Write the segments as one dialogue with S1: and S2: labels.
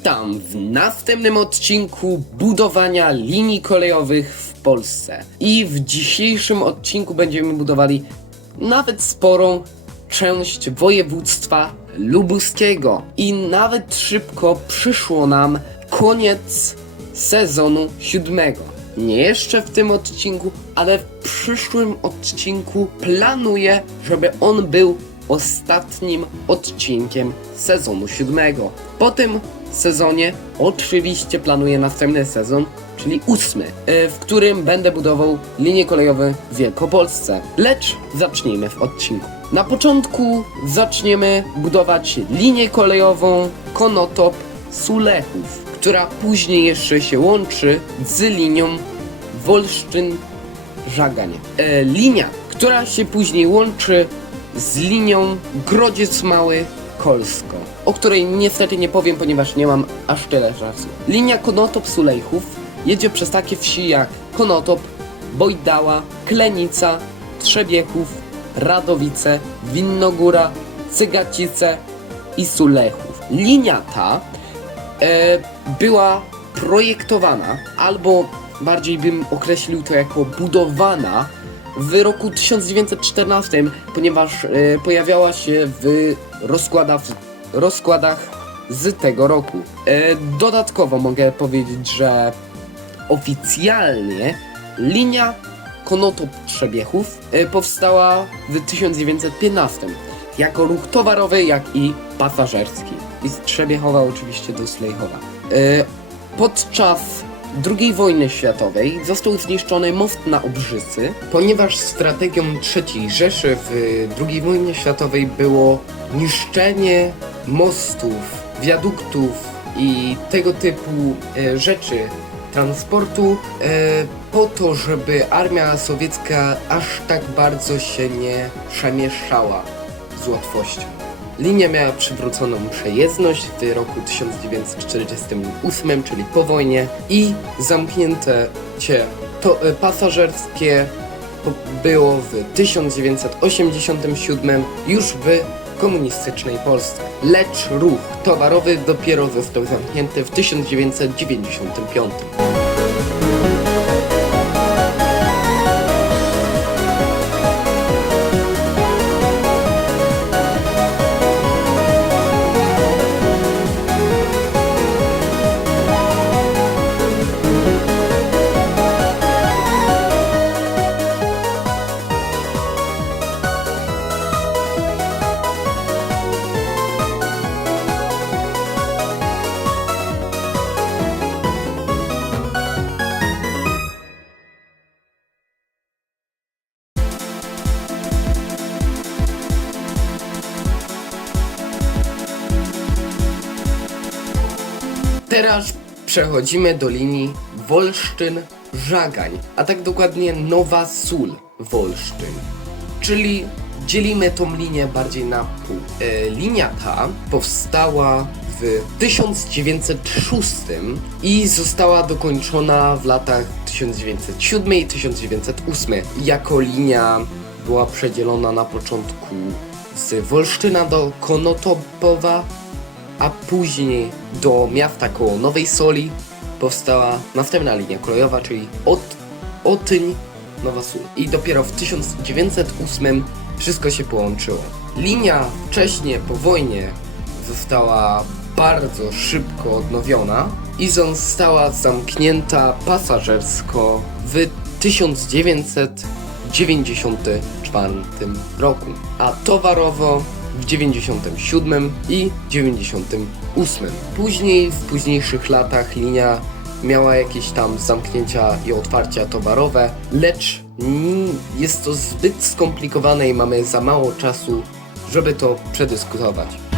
S1: Witam w następnym odcinku budowania linii kolejowych w Polsce. I w dzisiejszym odcinku będziemy budowali nawet sporą część województwa lubuskiego. I nawet szybko przyszło nam koniec sezonu siódmego. Nie jeszcze w tym odcinku, ale w przyszłym odcinku planuję, żeby on był ostatnim odcinkiem sezonu siódmego. Po tym sezonie oczywiście planuję następny sezon, czyli ósmy, e, w którym będę budował linie kolejowe w Wielkopolsce. Lecz zacznijmy w odcinku. Na początku zaczniemy budować linię kolejową Konotop Sulechów, która później jeszcze się łączy z linią Wolsztyn Żagań. E, linia, która się później łączy z linią Grodziec Mały Kolsko, o której niestety nie powiem, ponieważ nie mam aż tyle czasu. Linia Konotop Sulejchów jedzie przez takie wsi jak Konotop, Bojdała, Klenica, Trzebiechów, Radowice, Winnogóra, Cygacice i Sulechów. Linia ta e, była projektowana, albo bardziej bym określił to jako budowana w roku 1914, ponieważ e, pojawiała się w rozkładach, rozkładach z tego roku. E, dodatkowo mogę powiedzieć, że oficjalnie linia Konotop Trzebiechów e, powstała w 1915 jako ruch towarowy, jak i pasażerski. I z Trzebiechowa oczywiście do Slejchowa. Podczas II wojny światowej został zniszczony most na Obrzycy, ponieważ strategią III Rzeszy w II wojnie światowej było niszczenie mostów, wiaduktów i tego typu e, rzeczy transportu e, po to, żeby armia sowiecka aż tak bardzo się nie przemieszczała z łatwością. Linia miała przywróconą przejezdność w roku 1948, czyli po wojnie i zamknięte cię to e, pasażerskie było w 1987 już w komunistycznej Polsce. Lecz ruch towarowy dopiero został zamknięty w 1995. Teraz przechodzimy do linii Wolsztyn-Żagań, a tak dokładnie Nowa Sól Wolsztyn. Czyli dzielimy tą linię bardziej na pół. E, linia ta powstała w 1906 i została dokończona w latach 1907 i 1908. Jako linia była przedzielona na początku z Wolsztyna do Konotopowa, a później do miasta koło Nowej Soli powstała następna linia kolejowa, czyli od Otyń Nowa Sól. I dopiero w 1908 wszystko się połączyło. Linia wcześniej po wojnie została bardzo szybko odnowiona i została zamknięta pasażersko w 1994 roku, a towarowo w 97 i 98. Później, w późniejszych latach linia miała jakieś tam zamknięcia i otwarcia towarowe, lecz jest to zbyt skomplikowane i mamy za mało czasu, żeby to przedyskutować.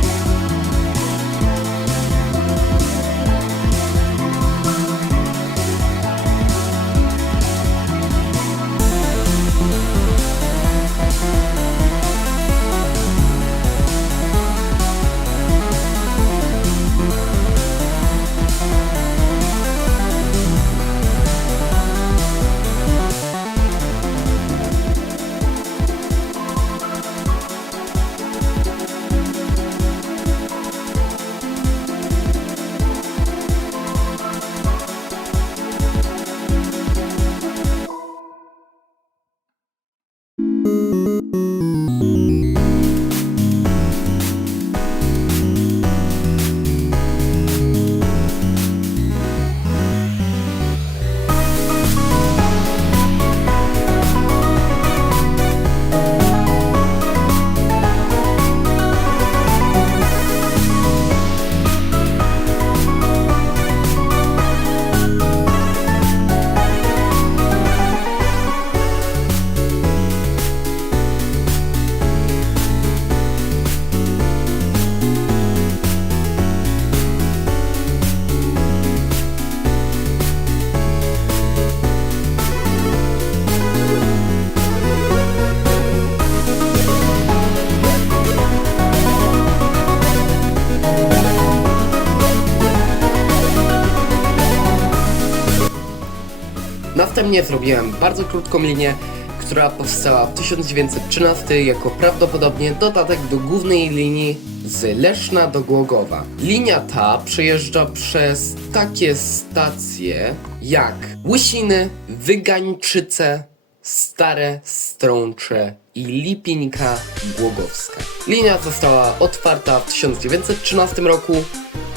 S1: Zrobiłem bardzo krótką linię, która powstała w 1913 jako prawdopodobnie dodatek do głównej linii z Leszna do Głogowa. Linia ta przejeżdża przez takie stacje jak Łysiny, Wygańczyce, Stare Strącze i Lipinka Głogowska. Linia została otwarta w 1913 roku,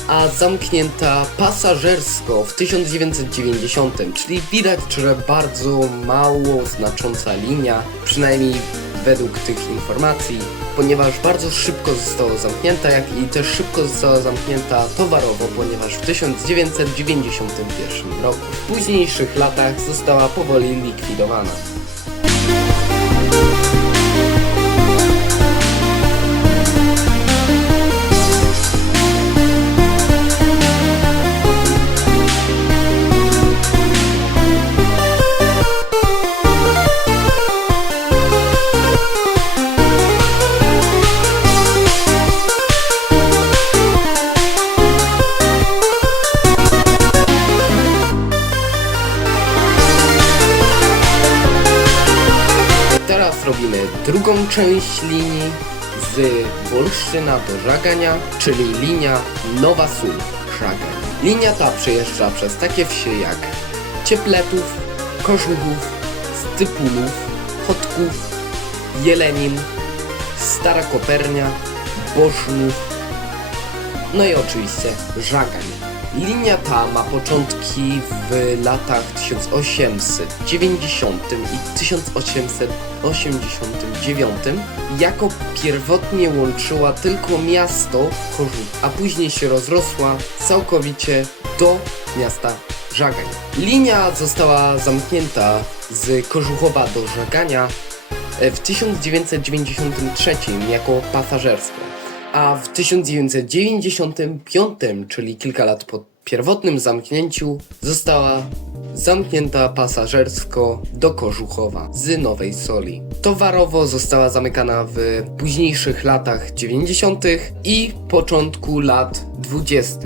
S1: a zamknięta pasażersko w 1990, czyli widać, że bardzo mało znacząca linia, przynajmniej według tych informacji, ponieważ bardzo szybko została zamknięta, jak i też szybko została zamknięta towarowo, ponieważ w 1991 roku. W późniejszych latach została powoli likwidowana. Drugą część linii z Wolsztyna do Żagania, czyli linia Nowa Sól Żagań. Linia ta przejeżdża przez takie wsie jak Ciepletów, Kożuchów, Stypulów, Chodków, Jelenin, Stara Kopernia, Bożnów, no i oczywiście Żagań. Linia ta ma początki w latach 1890 i 1889. Jako pierwotnie łączyła tylko miasto Kożuch, a później się rozrosła całkowicie do miasta Żagań. Linia została zamknięta z Kożuchowa do Żagania w 1993 jako pasażerska a w 1995, czyli kilka lat po pierwotnym zamknięciu, została zamknięta pasażersko do Kożuchowa z Nowej Soli. Towarowo została zamykana w późniejszych latach 90. i początku lat 20.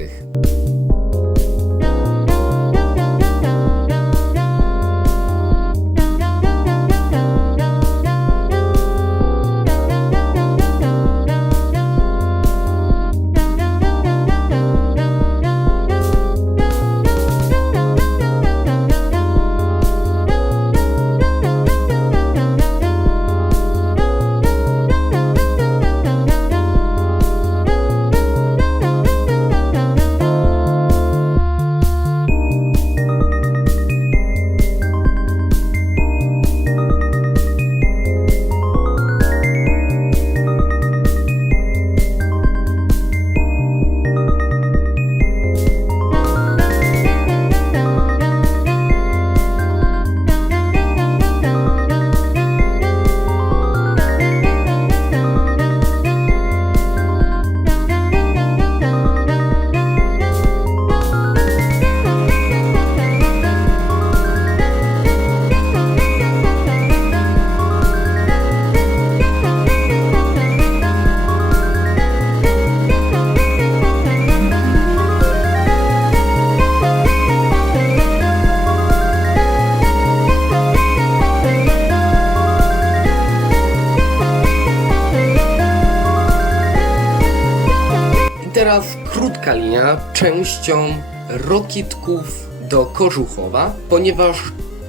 S1: krótka linia częścią Rokitków do Kożuchowa, ponieważ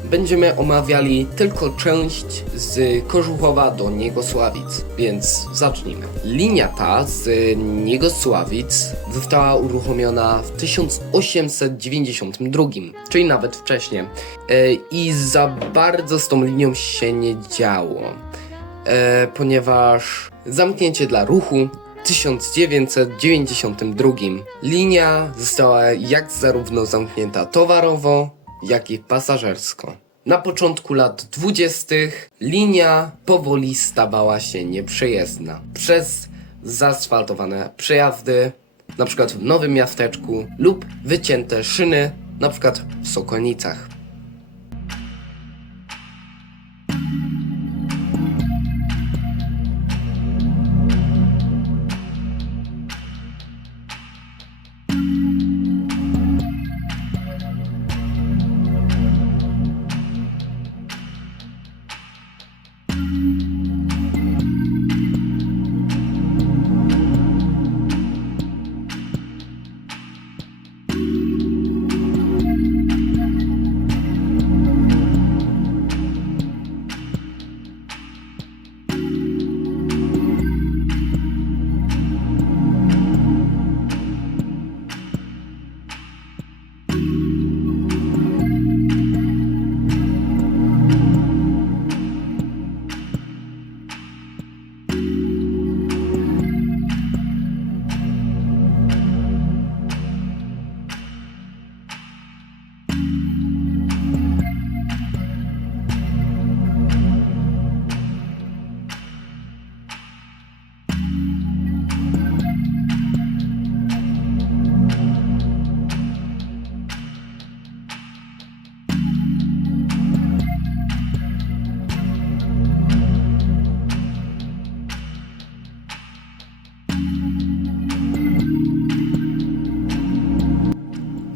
S1: będziemy omawiali tylko część z Kożuchowa do Niegosławic, więc zacznijmy. Linia ta z Niegosławic została uruchomiona w 1892, czyli nawet wcześniej. E, I za bardzo z tą linią się nie działo, e, ponieważ zamknięcie dla ruchu 1992. Linia została jak zarówno zamknięta towarowo, jak i pasażersko. Na początku lat 20. linia powoli stawała się nieprzejezdna przez zaasfaltowane przejazdy, przykład w Nowym Miasteczku lub wycięte szyny, przykład w Sokolnicach. thank you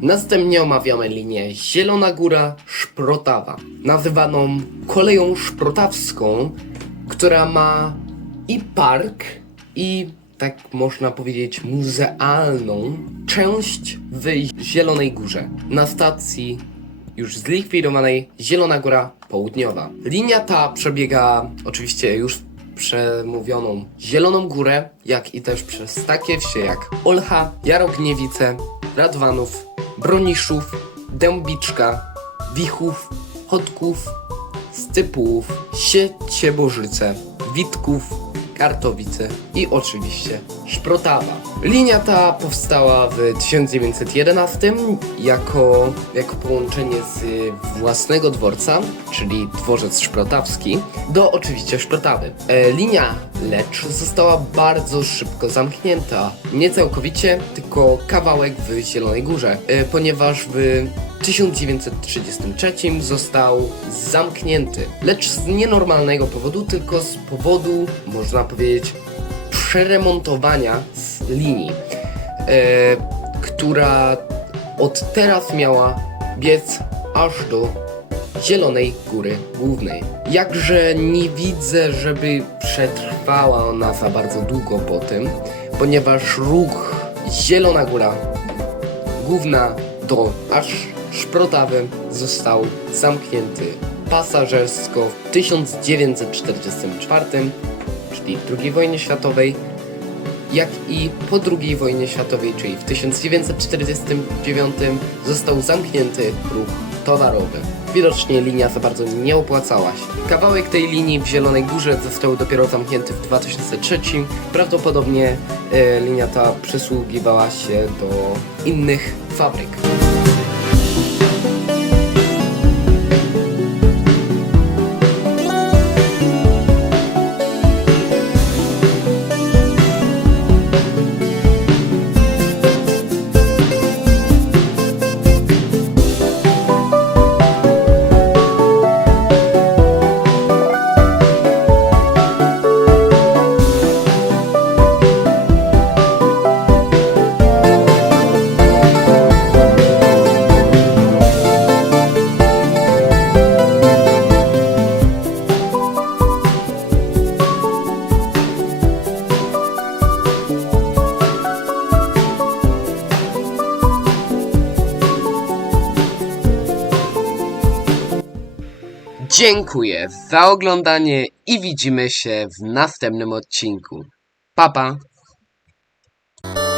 S1: Następnie omawiamy linię Zielona Góra Szprotawa, nazywaną koleją szprotawską, która ma i park, i tak można powiedzieć muzealną część w Zielonej Górze, na stacji już zlikwidowanej Zielona Góra Południowa. Linia ta przebiega oczywiście już przemówioną Zieloną Górę, jak i też przez takie wsie jak Olcha, Jarogniewice, Radwanów, Broniszów, Dębiczka, Wichów, Chodków, Stypułów, Sieciebożyce, Witków, Kartowice i oczywiście Szprotawa. Linia ta powstała w 1911 jako, jako połączenie z własnego dworca, czyli dworzec szprotawski, do oczywiście Szprotawy. E, linia lecz została bardzo szybko zamknięta. Nie całkowicie, tylko kawałek w Zielonej Górze, e, ponieważ w 1933 został zamknięty, lecz z nienormalnego powodu, tylko z powodu, można powiedzieć, przeremontowania z linii, e, która od teraz miała biec aż do Zielonej Góry Głównej. Jakże nie widzę, żeby przetrwała ona za bardzo długo po tym, ponieważ ruch Zielona Góra główna do aż Szprotawy został zamknięty pasażersko w 1944, czyli w II wojnie światowej, jak i po II wojnie światowej, czyli w 1949 został zamknięty ruch towarowy. Widocznie linia za bardzo nie opłacała się. Kawałek tej linii w Zielonej Górze został dopiero zamknięty w 2003. Prawdopodobnie e, linia ta przysługiwała się do innych fabryk. Dziękuję za oglądanie i widzimy się w następnym odcinku. Papa! Pa.